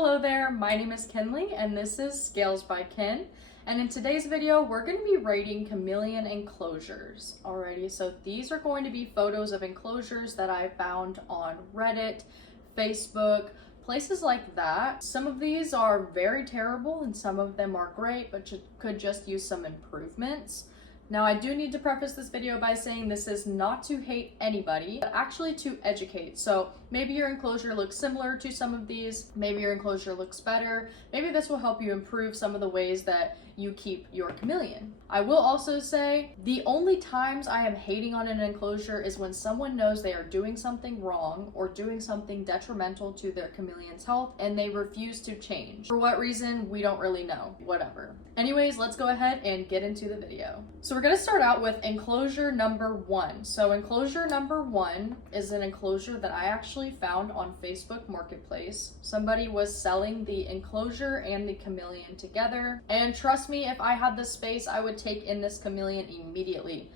Hello there, my name is Kinley and this is Scales by Kin. And in today's video, we're going to be rating Chameleon Enclosures. Alrighty, so these are going to be photos of enclosures that I found on Reddit, Facebook, places like that. Some of these are very terrible and some of them are great, but could just use some improvements. Now, I do need to preface this video by saying this is not to hate anybody, but actually to educate. So maybe your enclosure looks similar to some of these, maybe your enclosure looks better, maybe this will help you improve some of the ways that you keep your chameleon. I will also say the only times I am hating on an enclosure is when someone knows they are doing something wrong or doing something detrimental to their chameleon's health and they refuse to change. For what reason, we don't really know. Whatever. Anyways, let's go ahead and get into the video. So we're going to start out with enclosure number 1. So enclosure number 1 is an enclosure that I actually found on Facebook Marketplace. Somebody was selling the enclosure and the chameleon together, and trust me, if I had the space, I would take in this chameleon immediately.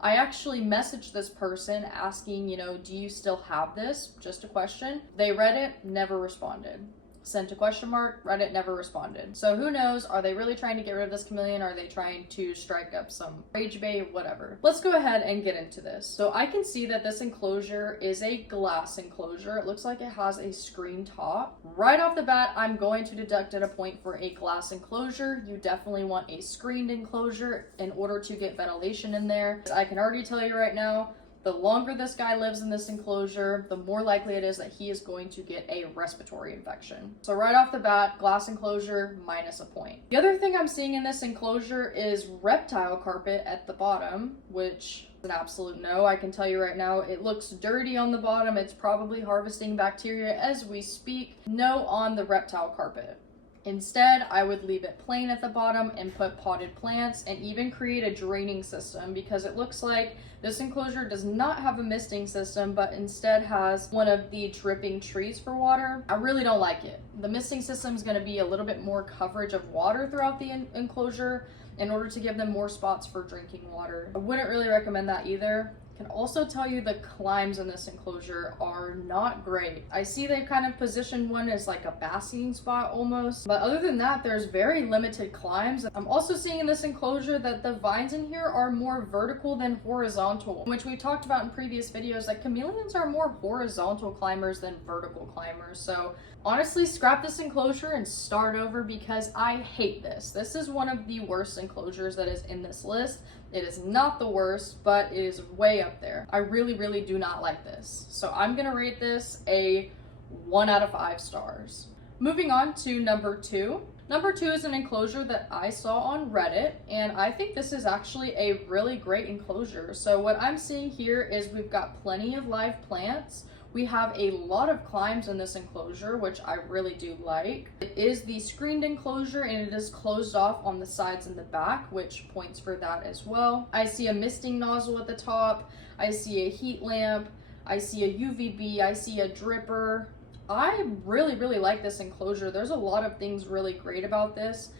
I actually messaged this person asking, do you still have this? Just a question. They read it, never responded. Sent a question mark, Reddit never responded. So who knows, are they really trying to get rid of this chameleon? Are they trying to strike up some rage bait, whatever? Let's go ahead and get into this. So I can see that this enclosure is a glass enclosure. It looks like it has a screen top. Right off the bat, I'm going to deduct at a point for a glass enclosure. You definitely want a screened enclosure in order to get ventilation in there. I can already tell you right now, the longer this guy lives in this enclosure, the more likely it is that he is going to get a respiratory infection. So right off the bat, glass enclosure, minus a point. The other thing I'm seeing in this enclosure is reptile carpet at the bottom, which is an absolute no. I can tell you right now, it looks dirty on the bottom. It's probably harvesting bacteria as we speak. No on the reptile carpet. Instead, I would leave it plain at the bottom and put potted plants and even create a draining system, because it looks like this enclosure does not have a misting system, but instead has one of the dripping trees for water. I really don't like it. The misting system is going to be a little bit more coverage of water throughout the enclosure in order to give them more spots for drinking water. I wouldn't really recommend that either. Can also tell you the climbs in this enclosure are not great. I see they've kind of positioned one as like a basking spot almost, but other than that, there's very limited climbs. I'm also seeing in this enclosure that the vines in here are more vertical than horizontal, which we talked about in previous videos, that chameleons are more horizontal climbers than vertical climbers. So honestly, scrap this enclosure and start over, because I hate this. This is one of the worst enclosures that is in this list. It is not the worst, but it is way up there. I really, really do not like this. So I'm gonna rate this a 1 out of 5 stars. Moving on to number 2. Number 2 is an enclosure that I saw on Reddit, and I think this is actually a really great enclosure. So what I'm seeing here is we've got plenty of live plants. We have a lot of climbs in this enclosure, which I really do like. It is the screened enclosure and it is closed off on the sides and the back, which points for that as well. I see a misting nozzle at the top. I see a heat lamp. I see a UVB. I see a dripper. I really, really like this enclosure. There's a lot of things really great about this.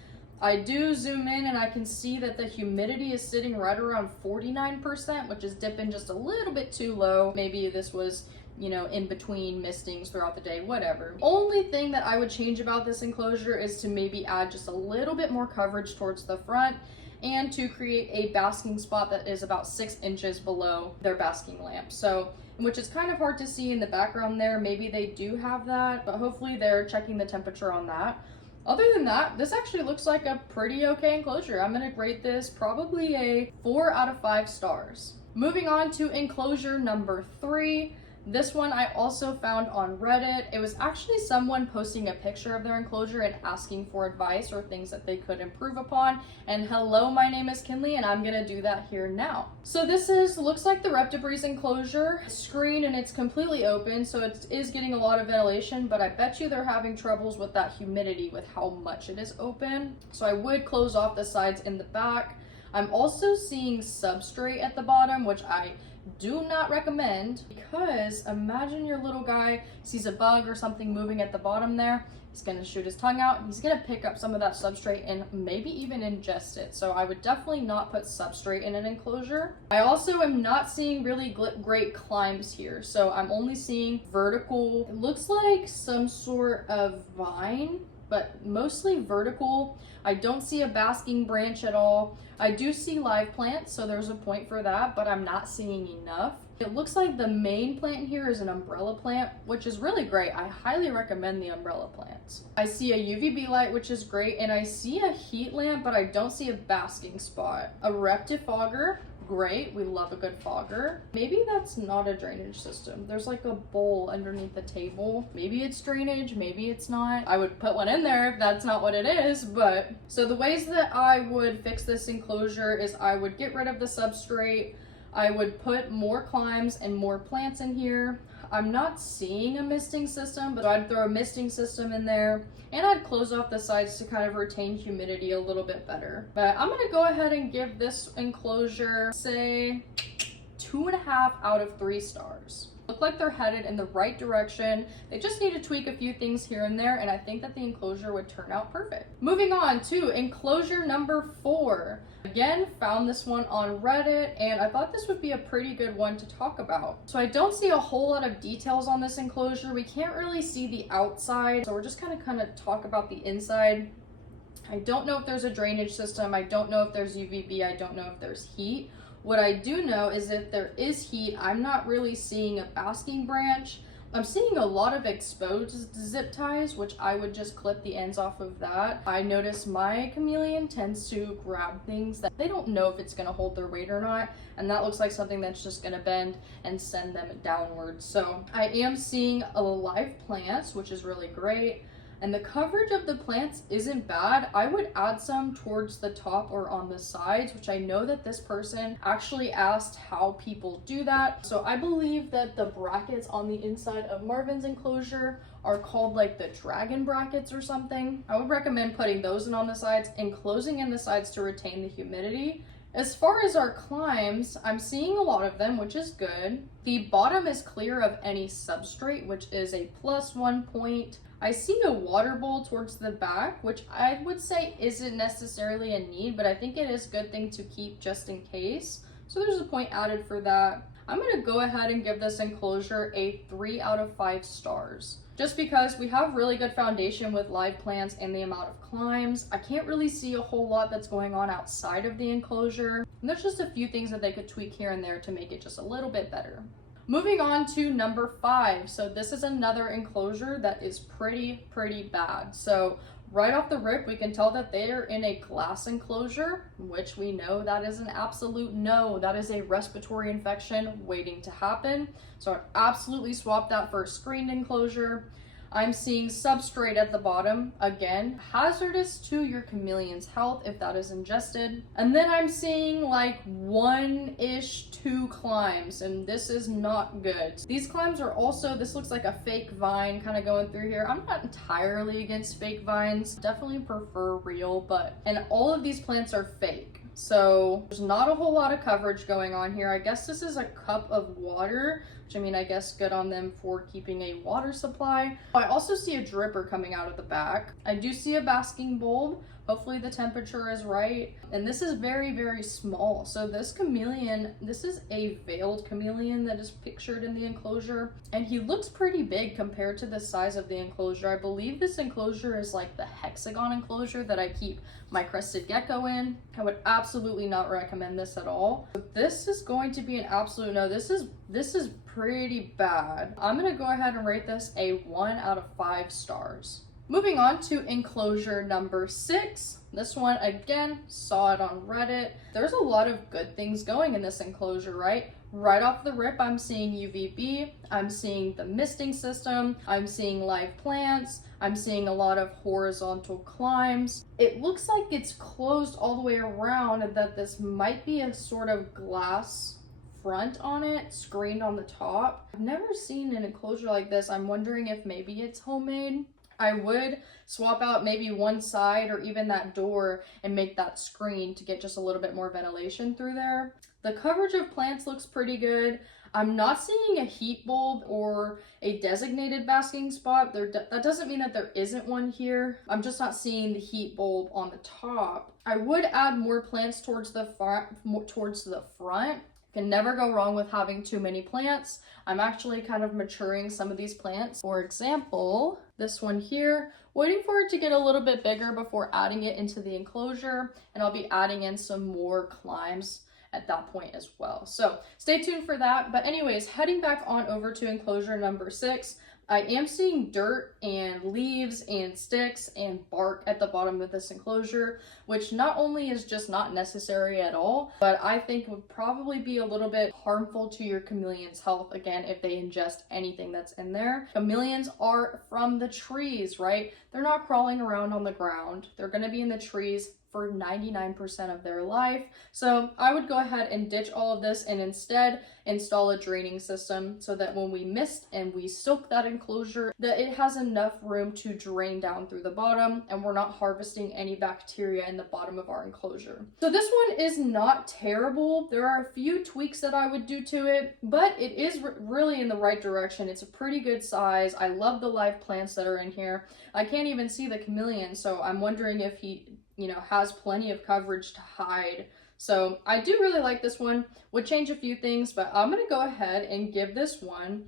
I do zoom in and I can see that the humidity is sitting right around 49%, which is dipping just a little bit too low. Maybe this was in between mistings throughout the day, whatever. Only thing that I would change about this enclosure is to maybe add just a little bit more coverage towards the front and to create a basking spot that is about 6 inches below their basking lamp. So, which is kind of hard to see in the background there. Maybe they do have that, but hopefully they're checking the temperature on that. Other than that, this actually looks like a pretty okay enclosure. I'm gonna rate this probably a 4 out of 5 stars. Moving on to enclosure number 3. This one I also found on Reddit. It was actually someone posting a picture of their enclosure and asking for advice or things that they could improve upon. And hello, my name is Kinley and I'm gonna do that here now. So this looks like the Reptibreeze enclosure. It's screened and it's completely open, so it is getting a lot of ventilation, but I bet you they're having troubles with that humidity with how much it is open. So I would close off the sides and the back. I'm also seeing substrate at the bottom, which I do not recommend, because imagine your little guy sees a bug or something moving at the bottom there. He's going to shoot his tongue out. He's going to pick up some of that substrate and maybe even ingest it. So I would definitely not put substrate in an enclosure. I also am not seeing really great climbs here. So I'm only seeing vertical. It looks like some sort of vine, but mostly vertical. I don't see a basking branch at all. I do see live plants, so there's a point for that, but I'm not seeing enough. It looks like the main plant here is an umbrella plant, which is really great. I highly recommend the umbrella plants. I see a UVB light, which is great, and I see a heat lamp, but I don't see a basking spot. A rectifogger, great. We love a good fogger. Maybe that's not a drainage system. There's like a bowl underneath the table. Maybe it's drainage, maybe it's not. I would put one in there if that's not what it is, but. So the ways that I would fix this enclosure is I would get rid of the substrate. I would put more climbs and more plants in here. I'm not seeing a misting system, but I'd throw a misting system in there, and I'd close off the sides to kind of retain humidity a little bit better. But I'm gonna go ahead and give this enclosure, say, 2.5 out of 3 stars. Look like they're headed in the right direction. They just need to tweak a few things here and there, and I think that the enclosure would turn out perfect. Moving on to enclosure number 4. Again, found this one on Reddit, and I thought this would be a pretty good one to talk about. So I don't see a whole lot of details on this enclosure. We can't really see the outside, so we're just gonna kind of talk about the inside. I don't know if there's a drainage system. I don't know if there's UVB. I don't know if there's heat. What I do know is if there is heat, I'm not really seeing a basking branch. I'm seeing a lot of exposed zip ties, which I would just clip the ends off of that. I notice my chameleon tends to grab things that they don't know if it's gonna hold their weight or not, and that looks like something that's just gonna bend and send them downwards. So I am seeing a live plants, which is really great. And the coverage of the plants isn't bad. I would add some towards the top or on the sides, which I know that this person actually asked how people do that. So I believe that the brackets on the inside of Marvin's enclosure are called like the dragon brackets or something. I would recommend putting those in on the sides and closing in the sides to retain the humidity. As far as our climbs, I'm seeing a lot of them, which is good. The bottom is clear of any substrate, which is a +1 point. I see a water bowl towards the back, which I would say isn't necessarily a need, but I think it is a good thing to keep just in case. So there's a point added for that. I'm gonna go ahead and give this enclosure a 3 out of 5 stars. Just because we have really good foundation with live plants and the amount of climbs. I can't really see a whole lot that's going on outside of the enclosure. And there's just a few things that they could tweak here and there to make it just a little bit better. Moving on to number 5. So this is another enclosure that is pretty bad. So right off the rip, we can tell that they are in a glass enclosure, which we know that is an absolute no. That is a respiratory infection waiting to happen. So I'd absolutely swap that for a screened enclosure. I'm seeing substrate at the bottom, again, hazardous to your chameleon's health if that is ingested. And then I'm seeing like 1-ish 2 climbs, and this is not good. These climbs are also, this looks like a fake vine kind of going through here. I'm not entirely against fake vines, definitely prefer real, and all of these plants are fake. So there's not a whole lot of coverage going on here. I guess this is a cup of water, which I mean, I guess good on them for keeping a water supply. I also see a dripper coming out of the back. I do see a basking bulb. Hopefully the temperature is right. And this is very small. So this chameleon, this is a veiled chameleon that is pictured in the enclosure. And he looks pretty big compared to the size of the enclosure. I believe this enclosure is like the hexagon enclosure that I keep my crested gecko in. I would absolutely not recommend this at all. But this is going to be an absolute no. This is pretty bad. I'm gonna go ahead and rate this a 1 out of 5 stars. Moving on to enclosure number 6. This one, again, saw it on Reddit. There's a lot of good things going in this enclosure, right? Right off the rip, I'm seeing UVB, I'm seeing the misting system, I'm seeing live plants, I'm seeing a lot of horizontal climbs. It looks like it's closed all the way around, and that this might be a sort of glass front on it, screened on the top. I've never seen an enclosure like this. I'm wondering if maybe it's homemade. I would swap out maybe one side or even that door and make that screen to get just a little bit more ventilation through there. The coverage of plants looks pretty good. I'm not seeing a heat bulb or a designated basking spot. That doesn't mean that there isn't one here. I'm just not seeing the heat bulb on the top. I would add more plants towards the front. Can never go wrong with having too many plants. I'm actually kind of maturing some of these plants. For example, this one here, waiting for it to get a little bit bigger before adding it into the enclosure, and I'll be adding in some more climbs at that point as well. So stay tuned for that. But anyways, heading back on over to enclosure number 6, I am seeing dirt and leaves and sticks and bark at the bottom of this enclosure, which not only is just not necessary at all, but I think would probably be a little bit harmful to your chameleon's health, again, if they ingest anything that's in there. Chameleons are from the trees, right? They're not crawling around on the ground. They're gonna be in the trees for 99% of their life. So I would go ahead and ditch all of this and instead install a draining system so that when we mist and we soak that enclosure, that it has enough room to drain down through the bottom and we're not harvesting any bacteria in the bottom of our enclosure. So this one is not terrible. There are a few tweaks that I would do to it, but it is really in the right direction. It's a pretty good size. I love the live plants that are in here. I can't even see the chameleon, so I'm wondering if he has plenty of coverage to hide. So I do really like this one. Would change a few things, but I'm gonna go ahead and give this one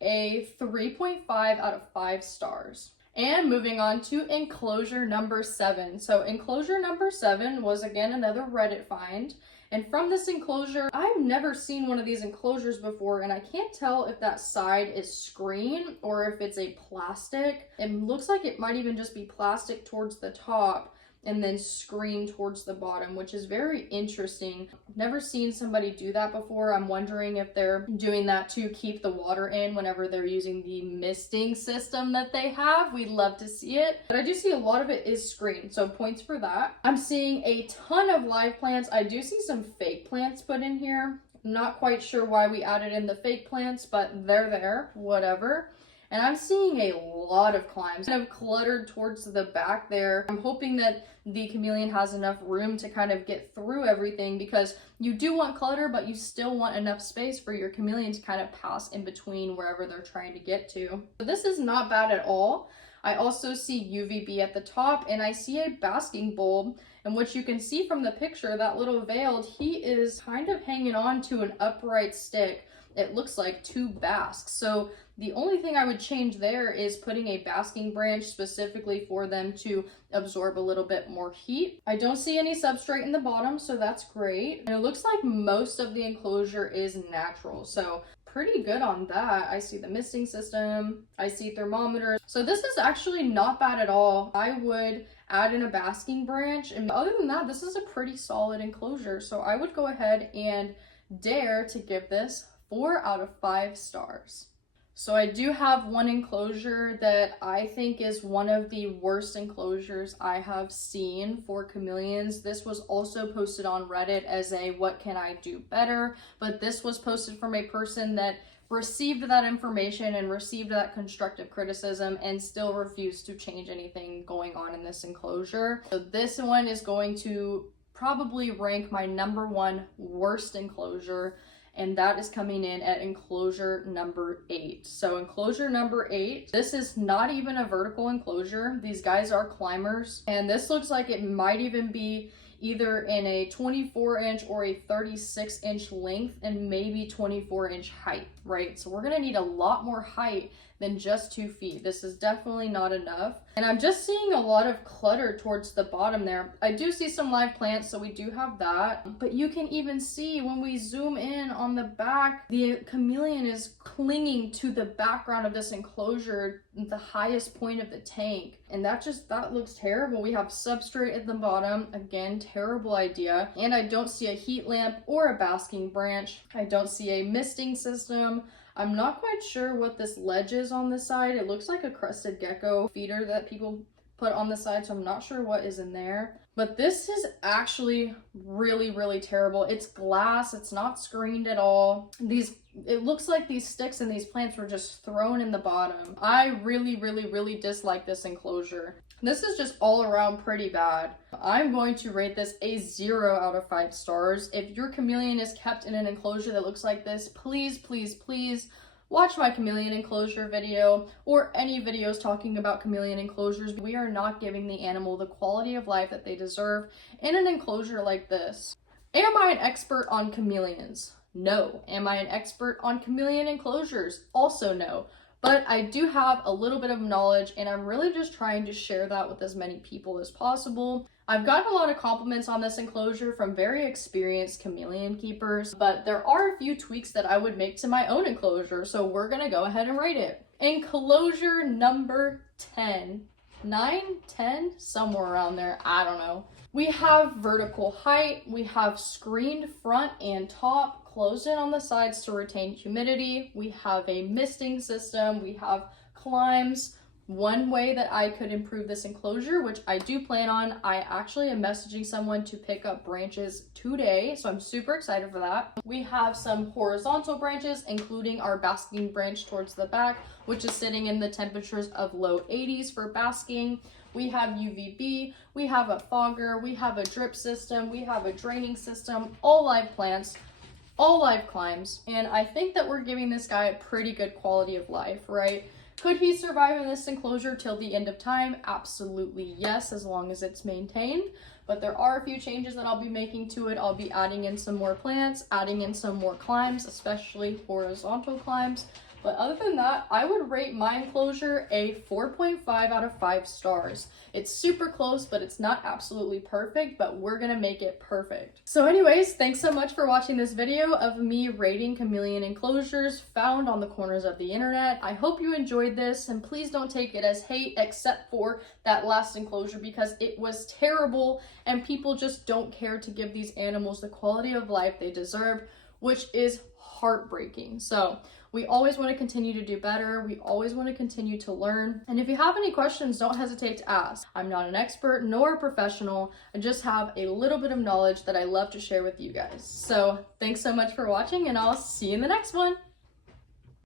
a 3.5 out of 5 stars. And moving on to enclosure number 7. So enclosure number 7 was again another Reddit find. And from this enclosure, I've never seen one of these enclosures before, and I can't tell if that side is screen or if it's a plastic. It looks like it might even just be plastic towards the top and then screen towards the bottom, which is very interesting. I've never seen somebody do that before. I'm wondering if they're doing that to keep the water in whenever they're using the misting system that they have. We'd love to see it, but I do see a lot of it is screen, so points for that. I'm seeing a ton of live plants. I do see some fake plants put in here. I'm not quite sure why we added in the fake plants, but they're there, whatever. And I'm seeing a lot of climbs kind of cluttered towards the back there. I'm hoping that the chameleon has enough room to kind of get through everything, because you do want clutter, but you still want enough space for your chameleon to kind of pass in between wherever they're trying to get to. So this is not bad at all. I also see UVB at the top, and I see a basking bulb, and what you can see from the picture, that little veiled, he is kind of hanging on to an upright stick. It looks like 2 basks. So the only thing I would change there is putting a basking branch specifically for them to absorb a little bit more heat. I don't see any substrate in the bottom, so that's great. And it looks like most of the enclosure is natural, so pretty good on that. I see the misting system, I see thermometers. So this is actually not bad at all. I would add in a basking branch, and other than that, this is a pretty solid enclosure. So I would go ahead and dare to give this 4 out of 5 stars. So I do have one enclosure that I think is one of the worst enclosures I have seen for chameleons. This was also posted on Reddit as a what can I do better, but this was posted from a person that received that information and received that constructive criticism and still refused to change anything going on in this enclosure. So this one is going to probably rank my number 1 worst enclosure, and that is coming in at enclosure number 8. So enclosure number 8, this is not even a vertical enclosure. These guys are climbers, and this looks like it might even be either in a 24-inch or a 36-inch length and maybe 24-inch height, right? So we're gonna need a lot more height than just 2 feet. This is definitely not enough. And I'm just seeing a lot of clutter towards the bottom there. I do see some live plants, so we do have that. But you can even see when we zoom in on the back, the chameleon is clinging to the background of this enclosure, the highest point of the tank. And that looks terrible. We have substrate at the bottom. Again, terrible idea. And I don't see a heat lamp or a basking branch. I don't see a misting system. I'm not quite sure what this ledge is on the side. It looks like a crested gecko feeder that people put on the side, so I'm not sure what is in there. But this is actually really, really terrible. It's glass, it's not screened at all. It looks like these sticks and these plants were just thrown in the bottom. I really, really, really dislike this enclosure. This is just all around pretty bad. I'm going to rate this a 0 out of 5 stars. If your chameleon is kept in an enclosure that looks like this, please, please, please watch my chameleon enclosure video or any videos talking about chameleon enclosures. We are not giving the animal the quality of life that they deserve in an enclosure like this. Am I an expert on chameleons? No. Am I an expert on chameleon enclosures? Also no. But I do have a little bit of knowledge, and I'm really just trying to share that with as many people as possible. I've gotten a lot of compliments on this enclosure from very experienced chameleon keepers, but there are a few tweaks that I would make to my own enclosure, so we're gonna go ahead and rate it. Enclosure number 10. 9, 10, somewhere around there, I don't know. We have vertical height, we have screened front and top, closed in on the sides to retain humidity. We have a misting system, we have climbs. One way that I could improve this enclosure, which I do plan on, I actually am messaging someone to pick up branches today, so I'm super excited for that. We have some horizontal branches, including our basking branch towards the back, which is sitting in the temperatures of low 80s for basking. We have UVB, we have a fogger, we have a drip system, we have a draining system, all live plants, all live climbs, and I think that we're giving this guy a pretty good quality of life, right? Could he survive in this enclosure till the end of time? Absolutely yes, as long as it's maintained. But there are a few changes that I'll be making to it. I'll be adding in some more plants, adding in some more climbs, especially horizontal climbs. But other than that, I would rate my enclosure a 4.5 out of 5 stars. It's super close, but it's not absolutely perfect, but we're gonna make it perfect. So anyways, thanks so much for watching this video of me rating chameleon enclosures found on the corners of the internet. I hope you enjoyed this, and please don't take it as hate except for that last enclosure because it was terrible and people just don't care to give these animals the quality of life they deserve, which is heartbreaking. So we always want to continue to do better. We always want to continue to learn. And if you have any questions, don't hesitate to ask. I'm not an expert nor a professional. I just have a little bit of knowledge that I love to share with you guys. So thanks so much for watching, and I'll see you in the next one.